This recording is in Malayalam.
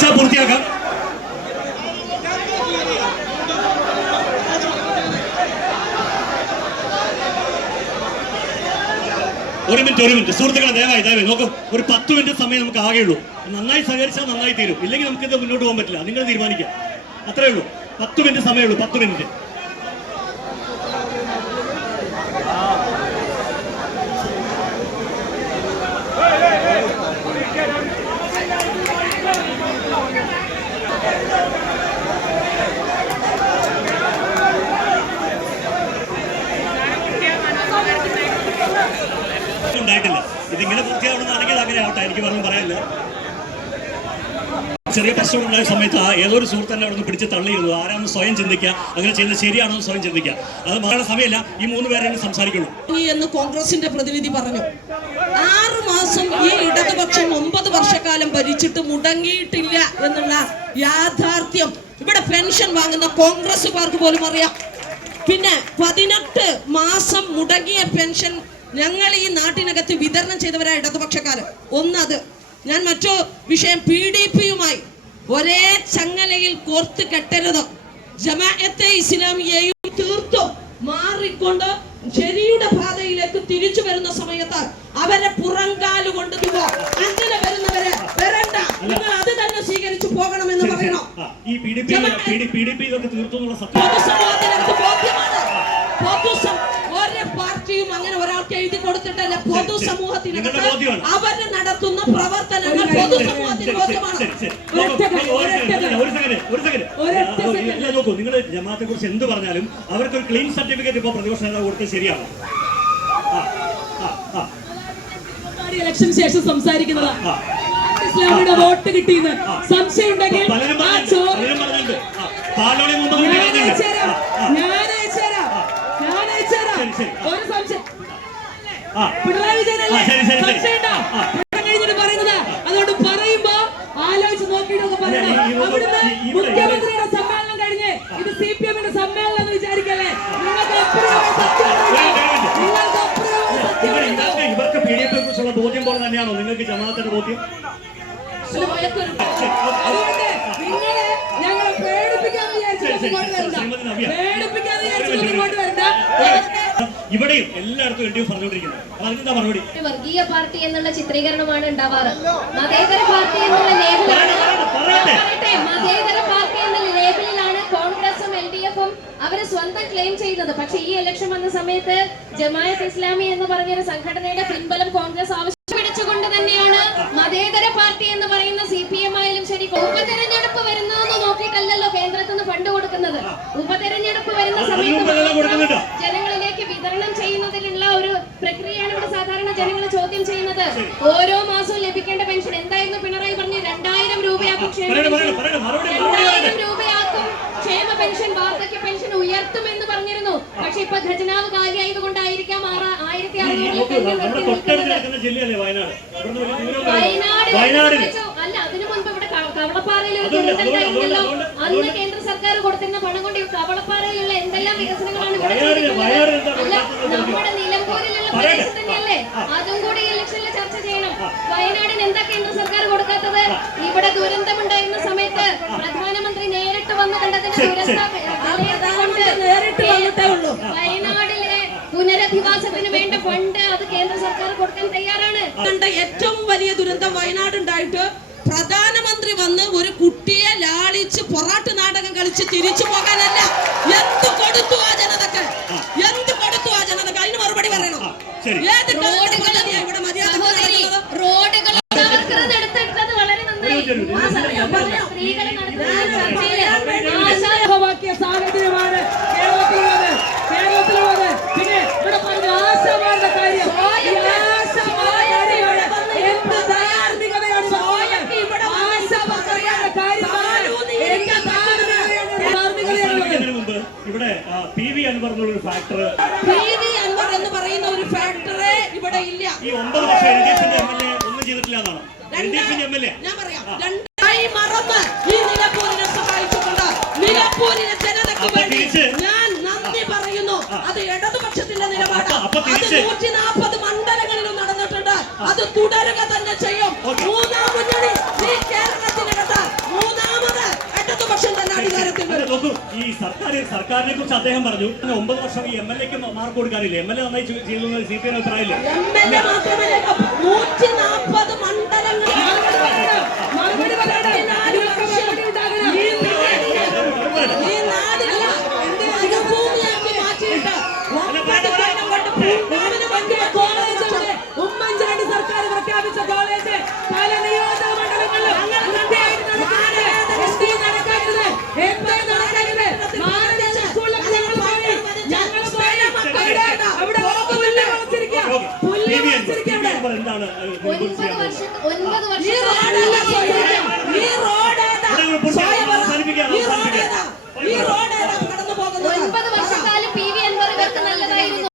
ചോദിച്ചാൽ പൂർത്തിയാക്കാം. ഒരു മിനിറ്റ് സുഹൃത്തുക്കളെ, ദയവായി നോക്കൂ. ഒരു 10 മിനിറ്റ് സമയം നമുക്ക് ആകെയുള്ളൂ. നന്നായി സഹകരിച്ചാൽ നന്നായി തീരും, ഇല്ലെങ്കിൽ നമുക്കിത് മുന്നോട്ട് പോകാൻ പറ്റില്ല. നിങ്ങൾ തീരുമാനിക്കാം. അത്രേ ഉള്ളൂ. 10 മിനിറ്റ് സമയമുള്ളൂ. 10 മിനിറ്റ്. ഉണ്ടായിട്ടില്ല. ഇതിങ്ങനെ പൂർത്തിയാവണമെന്നാണെങ്കിൽ അങ്ങനെ ആവട്ടെ, എനിക്ക് പറഞ്ഞു പറയാനില്ല. ചെറിയ പ്രശ്നമുണ്ടായ സമയത്ത് ഏതോ ഒരു സുഹൃത്ത് തന്നെ അവിടെ നിന്ന് പിടിച്ച് തള്ളിയിരുന്നു. ആരാന്ന് സ്വയം ചിന്തിക്കുക, അങ്ങനെ ചെയ്യുന്നത് ശരിയാണോ എന്ന് സ്വയം ചിന്തിക്കുക. അത് മാറാൻ സമയമില്ല. ഈ 3 പേരെ സംസാരിക്കുള്ളൂ എന്ന് കോൺഗ്രസിന്റെ പ്രതിനിധി പറഞ്ഞു. 6 മാസം ഈ ഇടതുപക്ഷം 9 വർഷക്കാലം ഭരിച്ചിട്ട് മുടങ്ങിയിട്ടില്ല എന്നുള്ള യാഥാർത്ഥ്യം ഇവിടെ പെൻഷൻ വാങ്ങുന്ന കോൺഗ്രസുകാർക്ക് പോലും അറിയാം. പിന്നെ 18 മാസം മുടങ്ങിയ പെൻഷൻ ഞങ്ങൾ ഈ നാട്ടിനകത്ത് വിതരണം ചെയ്തവരാ ഇടതുപക്ഷക്കാരൻ. ഒന്നത്. ഞാൻ മറ്റു വിഷയം PDPയുമായി ഒരേ ചങ്ങലയിൽ കോർത്ത് കെട്ടരുത്. ജമാഅത്തെ ഇസ്ലാമിയെയും തീർത്തും മാറിക്കൊണ്ട് ശരിയുടെ പാതയിലേക്ക് തിരിച്ചു വരുന്ന സമയത്ത് അവരെ പുറങ്കാല് കൊണ്ട് അങ്ങനെ വരുന്നവരെ വരണ്ട, നിങ്ങൾ അത് തന്നെ സ്വീകരിച്ചു പോകണമെന്ന് പറയണം. പൊതുസമൂഹത്തിനകത്ത് ബോധ്യമാണ്. ഒരു പാർട്ടിയും അങ്ങനെ ഒരാൾക്ക് എഴുതി കൊടുത്തിട്ടല്ല. പൊതുസമൂഹത്തിനകത്ത് അവർ നടത്തുന്ന പ്രവർത്തനങ്ങൾ പൊതുസമൂഹത്തിന് ബോധ്യമാണ്. നോക്കൂ, നിങ്ങൾ ജമാഅത്തെ കുറിച്ച് എന്ത് പറഞ്ഞാലും അവർക്കൊരു ക്ലീൻ സർട്ടിഫിക്കറ്റ് ഇപ്പോൾ പ്രതിപക്ഷ നേതാവ് കൊടുത്തത് ശരിയാണോ? ഇലക്ഷന് ശേഷം സംസാരിക്കുന്നതാ ഇസ്ലാമിയുടെ വോട്ട് കിട്ടിയെന്ന് സംശയം ഉണ്ടെങ്കിൽ ഒരു സംശയം പിണറായി വിജയനല്ലേ കഴിഞ്ഞിട്ട് പറയുന്നത്. അതുകൊണ്ട് പറയുമ്പോ ആലോചിച്ച് നോക്കിയിട്ടൊക്കെ പറയണം. അവിടുന്ന് മുഖ്യമന്ത്രിയുടെ സമ്മേളനം കഴിഞ്ഞ് ഇത് CPMന്റെ സമ്മേളനം എന്ന് വിചാരിക്കല്ലേ. നിങ്ങൾക്ക് ഇവർക്ക് PDP കുറിച്ചുള്ള ബോധ്യം പോലെ തന്നെയാണോ നിങ്ങൾക്ക് ജമാഅത്തിന്റെ ബോധ്യം? അതുകൊണ്ട് നിങ്ങളെ ഞങ്ങളെ പേടിപ്പിക്കാന്ന് വിചാരിച്ചു വരണ്ട. ഇവിടെയും എല്ലായിടത്തും LDF പറഞ്ഞുകൊണ്ടിരിക്കുന്നത്. അതിനെന്താ മറുപടി? വർഗീയ പാർട്ടി എന്നുള്ള ചിത്രീകരണമാണ് ഉണ്ടാവാറ്. മതേതര പാർട്ടി എന്നുള്ള ലേബിലാണ് മതേതര പാർട്ടി എന്നുള്ള ലേബിളിലാണ് കോൺഗ്രസും LDFും അവര് സ്വന്തം ക്ലെയിം ചെയ്യുന്നത്. പക്ഷെ ഈ ഇലക്ഷൻ വന്ന സമയത്ത് ജമാഅത്ത് ഇസ്ലാമി എന്ന് പറഞ്ഞൊരു സംഘടനയുടെ പിൻബലം കോൺഗ്രസ് ആവശ്യം പിടിച്ചുകൊണ്ട് തന്നെയാണ് മതേതര പാർട്ടി എന്ന് പറയുന്ന CPM ആയാലും ശരി. ഉപതെരഞ്ഞെടുപ്പ് വരുന്നതെന്ന് നോക്കിയിട്ടല്ലല്ലോ കേന്ദ്രത്തിൽ നിന്ന് ഫണ്ട് കൊടുക്കുന്നത്. ഉപതെരഞ്ഞെടുപ്പ് വരുന്ന സമയത്ത് ജനങ്ങളിലേക്ക് വിതരണം ചെയ്യുന്നതിനുള്ള ഒരു പ്രക്രിയയാണ് ഇവിടെ സാധാരണ ജനങ്ങൾ ചോദ്യം ചെയ്യുന്നത്. ഓരോ മാസവും ലഭിക്കേണ്ട പെൻഷൻ എന്തായിരുന്നു പിണറായി പറഞ്ഞു? 2000 രൂപയാക്കും ക്ഷേമ പെൻഷൻ. 2000 രൂപയാക്കും ക്ഷേമ പെൻഷൻ. വാർദ്ധക്യ പെൻഷൻ ഉയർത്തുമെന്ന് പറഞ്ഞിരുന്നു. പക്ഷെ ഇപ്പൊ ഖജനാവ് കാലിയായതുകൊണ്ടായിരിക്കാം 16,000 അല്ല, അതിനു മുൻപ് ഇവിടെ കവളപ്പാറയിൽ ഒരു ദുരന്തം കഴിഞ്ഞല്ലോ. അന്ന് കേന്ദ്ര സർക്കാർ കൊടുത്തിരുന്ന പണം കൊണ്ട് കവളപ്പാറയിലുള്ള എന്തെല്ലാം വികസനങ്ങളാണ് ഇവിടെ ചെയ്തിട്ടുള്ളത്. അല്ല, നമ്മുടെ നിലമ്പൂരിലുള്ള പ്രദേശം തന്നെയല്ലേ? അതും കൂടി ഇലക്ഷനിൽ ചർച്ച ചെയ്യണം. വയനാടിന് എന്താ കേന്ദ്ര സർക്കാർ കൊടുക്കാത്തത്? ഇവിടെ ദുരന്തമുണ്ടായിരുന്ന സമയത്ത് പ്രധാനമന്ത്രി നേരിട്ട് വന്ന് കണ്ടതിന് വയനാടിലെ പുനരധിവാസത്തിന് വേണ്ട ഫണ്ട് അത് കേന്ദ്ര സർക്കാർ കൊടുക്കാൻ തയ്യാറാണ്. ഏറ്റവും വലിയ ദുരന്തം വയനാട് ഉണ്ടായിട്ട് പ്രധാനമന്ത്രി വന്ന് ഒരു കുട്ടിയെ ലാളിച്ച് പൊറാട്ട് നാടകം കളിച്ച് തിരിച്ചു പോകാനല്ല. എന്ത് കൊടുത്തു ആ ജനതക്ക്? എന്ത് കൊടുത്തു ആ ജനതക്ക്? അതിന് മറുപടി പറയണം. റോഡുകൾ എടുത്തെടുത്തത് വളരെ നന്നായി. സ്ത്രീകളെ നടത്തിയ സാഹചര്യമാണ് കേരളത്തിലുള്ളത്. പിന്നെ ഇവിടെ പറഞ്ഞ ആശാമാരുടെ കാര്യം, ഇവിടെ PV Anwar എന്നൊരു ഫാക്ടർ എന്ന് പറയുന്ന ഒരു ഫാക്ടർ ഇവിടെ ഇല്ല. ഈ 9 വർഷം LDFന്റെ MLA ഒന്നും ചെയ്തിട്ടില്ല എന്നാണ്. LDFന്റെ MLA ഞാൻ പറയാം, രണ്ടായി മറന്ന് ഈ നിലമ്പൂരിനെ സഹായിച്ചിട്ടുണ്ട്. നിലമ്പൂരിനെ ജനതയ്ക്ക് വേണ്ടി ഞാൻ നന്ദി പറയുന്നു. അത് ഇടതുപക്ഷത്തിന്റെ നിലപാട്. അത് 140 മണ്ഡലങ്ങളിലും നടന്നിട്ടുണ്ട്. അത് തുടരുക തന്നെ ചെയ്യും. മൂന്നാം മുന്നണി ഈ കേരളത്തിനകത്ത് സർക്കാരിനെ കുറിച്ച് അദ്ദേഹം പറഞ്ഞു 9 വർഷം ഈ MLA-ക്ക് മാർക്ക് കൊടുക്കാറില്ല. MLA നന്നായി ചെയ്തു CPM അഭിപ്രായമില്ല. MLA മാത്രമല്ല 140 മണ്ഡലങ്ങൾ മറുപടി പറയട്ടെ. ഇതിനൊക്കെ മറുപടി ഉണ്ടാകണം. ഈ നാടിനെ മരുഭൂമിയാക്കി മാറ്റിയിട്ട് കോളേജ് ഉമ്മൻചാണ്ടി സർക്കാർ പ്രഖ്യാപിച്ച കോളേജ് പല നിയോജക മണ്ഡലങ്ങളിലും എന്താണ് 9 വർഷം